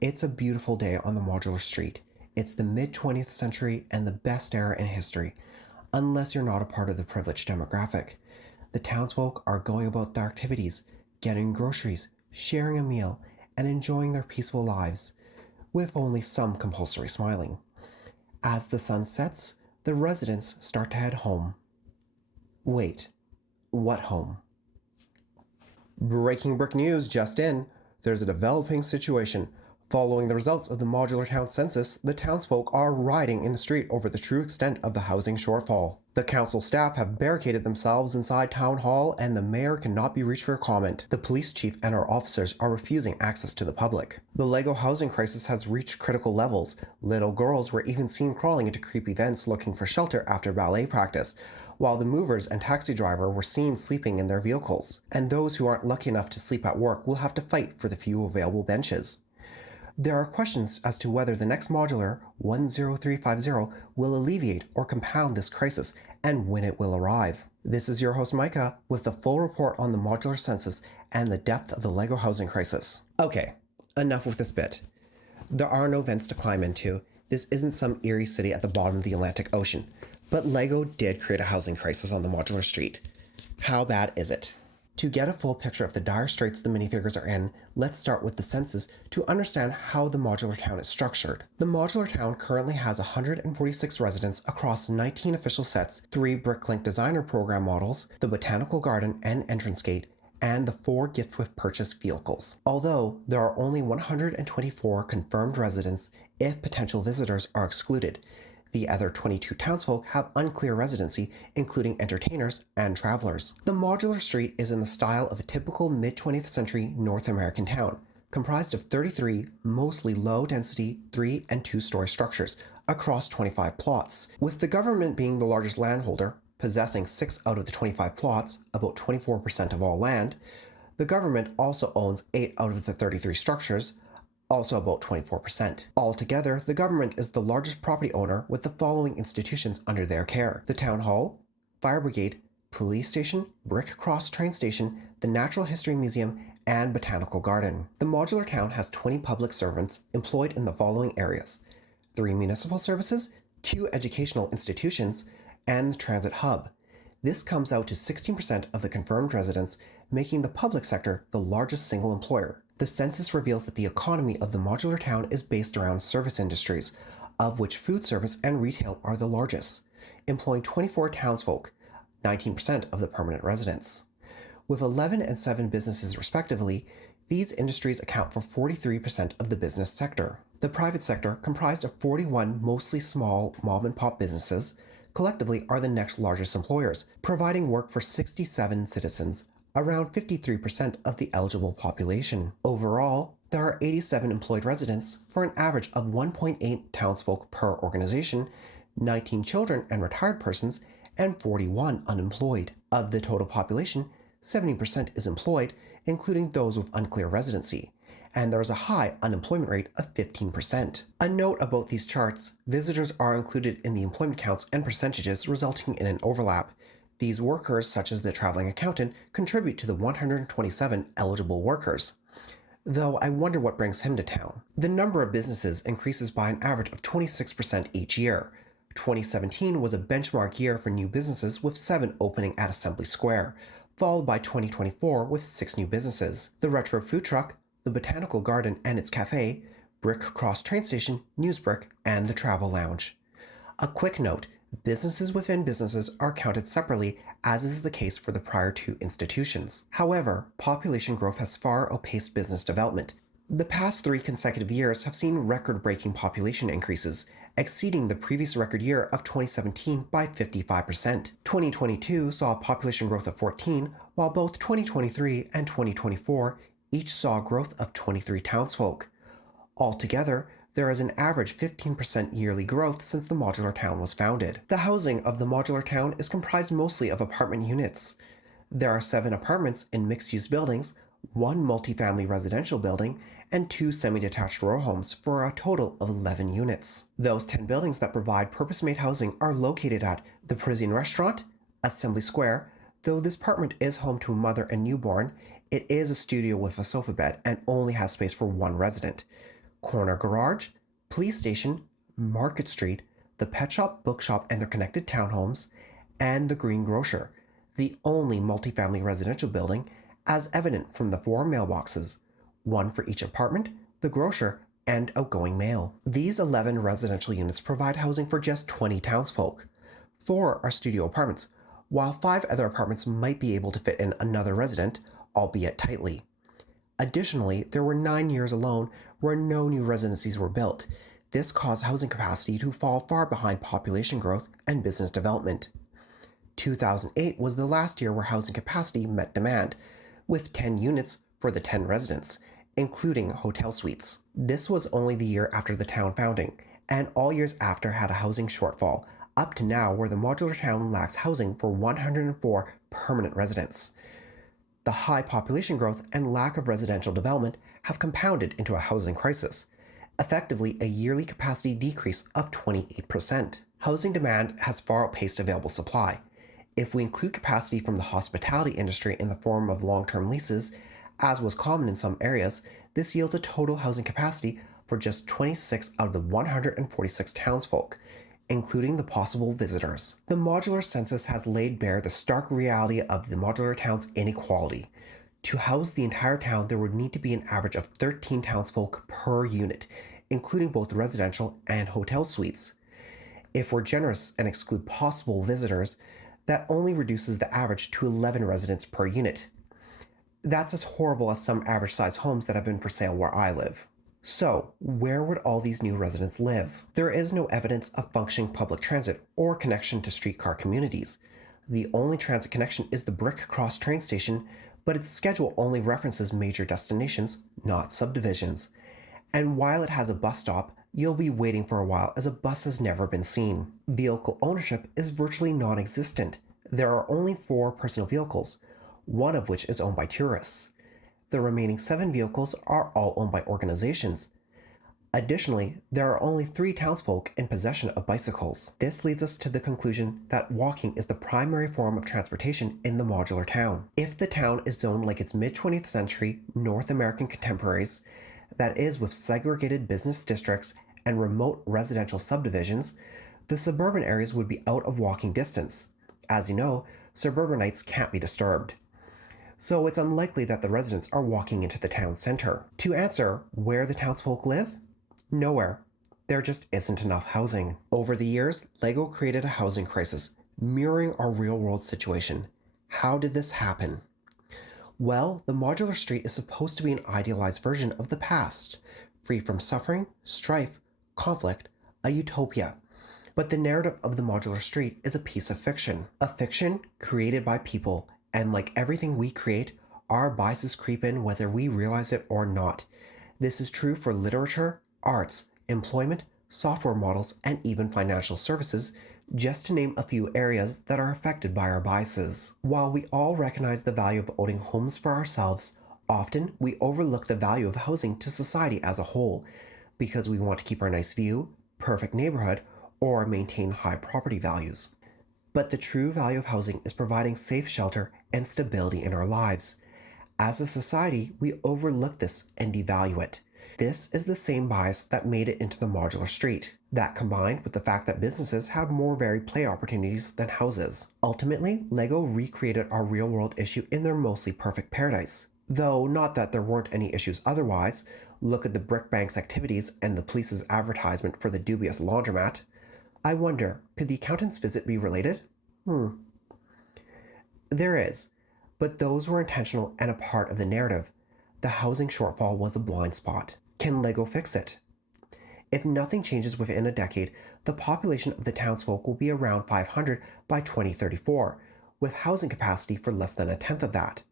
It's a beautiful day on the Modular Street. It's the mid-20th century and the best era in history, unless you're not a part of the privileged demographic. The townsfolk are going about their activities, getting groceries, sharing a meal, and enjoying their peaceful lives, with only some compulsory smiling. As the sun sets, the residents start to head home. Wait, what home? Breaking brick news just in. There's a developing situation. Following the results of the modular town census, the townsfolk are rioting in the street over the true extent of the housing shortfall. The council staff have barricaded themselves inside town hall, and the mayor cannot be reached for comment. The police chief and our officers are refusing access to the public. The Lego housing crisis has reached critical levels. Little girls were even seen crawling into creepy vents looking for shelter after ballet practice, while the movers and taxi driver were seen sleeping in their vehicles. And those who aren't lucky enough to sleep at work will have to fight for the few available benches. There are questions as to whether the next modular, 10350, will alleviate or compound this crisis and when it will arrive. This is your host Micah with the full report on the modular census and the depth of the Lego housing crisis. Okay, enough with this bit. There are no vents to climb into. This isn't some eerie city at the bottom of the Atlantic Ocean. But Lego did create a housing crisis on the modular street. How bad is it? To get a full picture of the dire straits the minifigures are in, let's start with the census to understand how the modular town is structured. The modular town currently has 146 residents across 19 official sets, 3 Bricklink designer program models, the botanical garden and entrance gate, and the 4 gift with purchase vehicles. Although there are only 124 confirmed residents if potential visitors are excluded. The other 22 townsfolk have unclear residency, including entertainers and travelers. The modular street is in the style of a typical mid-20th century North American town, comprised of 33 mostly low-density 3- and 2-story structures across 25 plots, with the government being the largest landholder, possessing 6 out of the 25 plots, about 24% of all land. The government also owns 8 out of the 33 structures, also about 24%. Altogether, the government is the largest property owner with the following institutions under their care: the Town Hall, Fire Brigade, Police Station, Brick Cross Train Station, the Natural History Museum, and Botanical Garden. The modular town has 20 public servants employed in the following areas: 3 municipal services, 2 educational institutions, and the transit hub. This comes out to 16% of the confirmed residents, making the public sector the largest single employer. The census reveals that the economy of the modular town is based around service industries, of which food service and retail are the largest, employing 24 townsfolk, 19% of the permanent residents. With 11 and 7 businesses respectively, these industries account for 43% of the business sector. The private sector, comprised of 41 mostly small mom-and-pop businesses, collectively are the next largest employers, providing work for 67 citizens, around 53% of the eligible population. Overall, there are 87 employed residents for an average of 1.8 townsfolk per organization, 19 children and retired persons, and 41 unemployed. Of the total population, 70% is employed, including those with unclear residency, and there is a high unemployment rate of 15%. A note about these charts: visitors are included in the employment counts and percentages, resulting in an overlap. These workers, such as the traveling accountant, contribute to the 127 eligible workers. Though I wonder what brings him to town. The number of businesses increases by an average of 26% each year. 2017 was a benchmark year for new businesses, with 7 opening at Assembly Square, followed by 2024 with 6 new businesses: the Retro Food Truck, the Botanical Garden and its cafe, Brick Cross Train Station, Newsbrick, and the Travel Lounge. A quick note: businesses within businesses are counted separately, as is the case for the prior 2 institutions. However, population growth has far outpaced business development. The past 3 consecutive years have seen record-breaking population increases, exceeding the previous record year of 2017 by 55%. 2022 saw a population growth of 14, while both 2023 and 2024 each saw growth of 23 townsfolk. Altogether, there is an average 15% yearly growth since the modular town was founded. The housing of the modular town is comprised mostly of apartment units. There are 7 apartments in mixed-use buildings, 1 multifamily residential building, and 2 semi-detached row homes for a total of 11 units. Those 10 buildings that provide purpose-made housing are located at the Parisian Restaurant, Assembly Square. Though this apartment is home to a mother and newborn, it is a studio with a sofa bed and only has space for 1 resident. Corner Garage, Police Station, Market Street, the Pet Shop, Bookshop and their connected townhomes, and the Green Grocer, the only multifamily residential building, as evident from the 4 mailboxes, one for each apartment, the grocer, and outgoing mail. These 11 residential units provide housing for just 20 townsfolk. 4 are studio apartments, while 5 other apartments might be able to fit in another resident, albeit tightly. Additionally, there were 9 years alone where no new residencies were built. This caused housing capacity to fall far behind population growth and business development. 2008 was the last year where housing capacity met demand, with 10 units for the 10 residents, including hotel suites. This was only the year after the town founding, and all years after had a housing shortfall, up to now where the modular town lacks housing for 104 permanent residents. The high population growth and lack of residential development have compounded into a housing crisis, effectively a yearly capacity decrease of 28%. Housing demand has far outpaced available supply. If we include capacity from the hospitality industry in the form of long-term leases, as was common in some areas, this yields a total housing capacity for just 26 out of the 146 townsfolk, including the possible visitors. The modular census has laid bare the stark reality of the modular town's inequality. To house the entire town, there would need to be an average of 13 townsfolk per unit, including both residential and hotel suites. If we're generous and exclude possible visitors, that only reduces the average to 11 residents per unit. That's as horrible as some average-sized homes that have been for sale where I live. So, where would all these new residents live? There is no evidence of functioning public transit or connection to streetcar communities. The only transit connection is the Brick Cross train station, but its schedule only references major destinations, not subdivisions. And while it has a bus stop, you'll be waiting for a while as a bus has never been seen. Vehicle ownership is virtually non-existent. There are only 4 personal vehicles, one of which is owned by tourists. The remaining 7 vehicles are all owned by organizations. Additionally, there are only 3 townsfolk in possession of bicycles. This leads us to the conclusion that walking is the primary form of transportation in the modular town. If the town is zoned like its mid-20th century North American contemporaries, that is with segregated business districts and remote residential subdivisions, the suburban areas would be out of walking distance. As you know, suburbanites can't be disturbed. So it's unlikely that the residents are walking into the town center. To answer where the townsfolk live? Nowhere. There just isn't enough housing. Over the years, Lego created a housing crisis, mirroring our real-world situation. How did this happen? Well, the modular street is supposed to be an idealized version of the past, free from suffering, strife, conflict, a utopia. But the narrative of the modular street is a piece of fiction. A fiction created by people, and like everything we create, our biases creep in whether we realize it or not. This is true for literature, arts, employment, software models, and even financial services, just to name a few areas that are affected by our biases. While we all recognize the value of owning homes for ourselves, often we overlook the value of housing to society as a whole, because we want to keep our nice view, perfect neighborhood, or maintain high property values. But the true value of housing is providing safe shelter and stability in our lives. As a society, we overlook this and devalue it. This is the same bias that made it into the modular street. That combined with the fact that businesses have more varied play opportunities than houses. Ultimately, Lego recreated our real-world issue in their mostly perfect paradise. Though not that there weren't any issues otherwise. Look at the brick bank's activities and the police's advertisement for the dubious laundromat. I wonder, could the accountant's visit be related? There is, but those were intentional and a part of the narrative. The housing shortfall was a blind spot. Can Lego fix it? If nothing changes within a decade, the population of the townsfolk will be around 500 by 2034, with housing capacity for less than a tenth of that.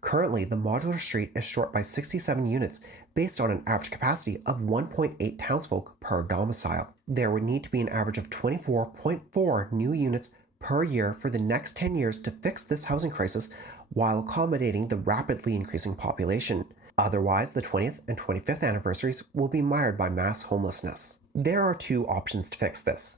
Currently, the modular street is short by 67 units based on an average capacity of 1.8 townsfolk per domicile. There would need to be an average of 24.4 new units per year for the next 10 years to fix this housing crisis while accommodating the rapidly increasing population. Otherwise, the 20th and 25th anniversaries will be mired by mass homelessness. There are 2 options to fix this.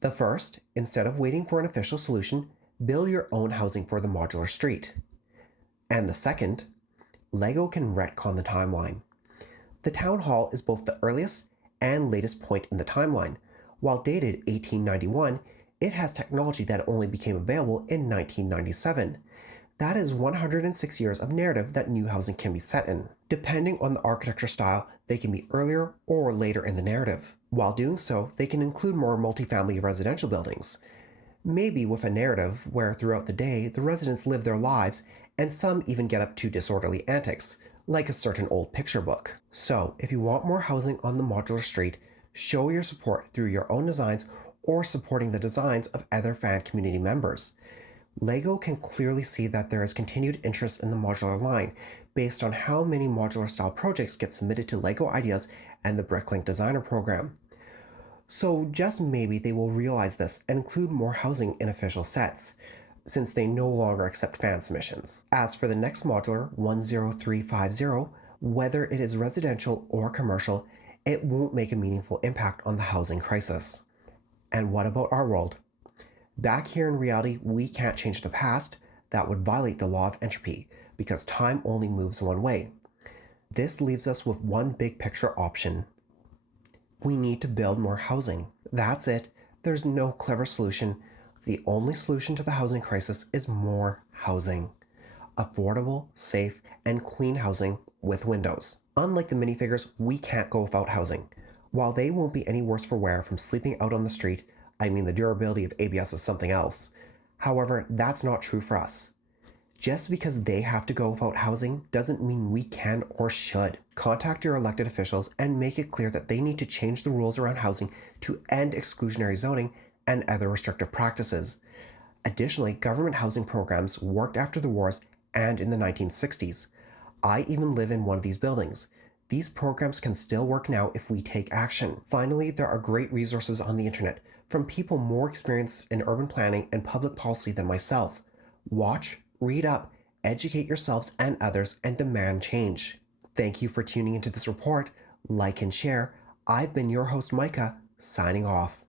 The first, instead of waiting for an official solution, build your own housing for the modular street. And the second, Lego can retcon the timeline. The town hall is both the earliest and latest point in the timeline. While dated 1891, it has technology that only became available in 1997. That is 106 years of narrative that new housing can be set in. Depending on the architecture style, they can be earlier or later in the narrative. While doing so, they can include more multifamily residential buildings. Maybe with a narrative where throughout the day the residents live their lives and some even get up to disorderly antics, like a certain old picture book. So, if you want more housing on the modular street, show your support through your own designs or supporting the designs of other fan community members. Lego can clearly see that there is continued interest in the modular line based on how many modular style projects get submitted to Lego Ideas and the Bricklink Designer Program. So just maybe they will realize this and include more housing in official sets, since they no longer accept fan submissions. As for the next modular, 10350, whether it is residential or commercial, it won't make a meaningful impact on the housing crisis. And what about our world? Back here in reality, we can't change the past. That would violate the law of entropy, because time only moves one way. This leaves us with one big picture option. We need to build more housing. That's it. There's no clever solution. The only solution to the housing crisis is more housing. Affordable, safe, and clean housing with windows. Unlike the minifigures, we can't go without housing. While they won't be any worse for wear from sleeping out on the street, I mean, the durability of ABS is something else. However, that's not true for us. Just because they have to go without housing doesn't mean we can or should. Contact your elected officials and make it clear that they need to change the rules around housing to end exclusionary zoning and other restrictive practices. Additionally, government housing programs worked after the wars and in the 1960s. I even live in one of these buildings. These programs can still work now if we take action. Finally, there are great resources on the internet from people more experienced in urban planning and public policy than myself. Watch, read up, educate yourselves and others, and demand change. Thank you for tuning into this report. Like and share. I've been your host, Micah, signing off.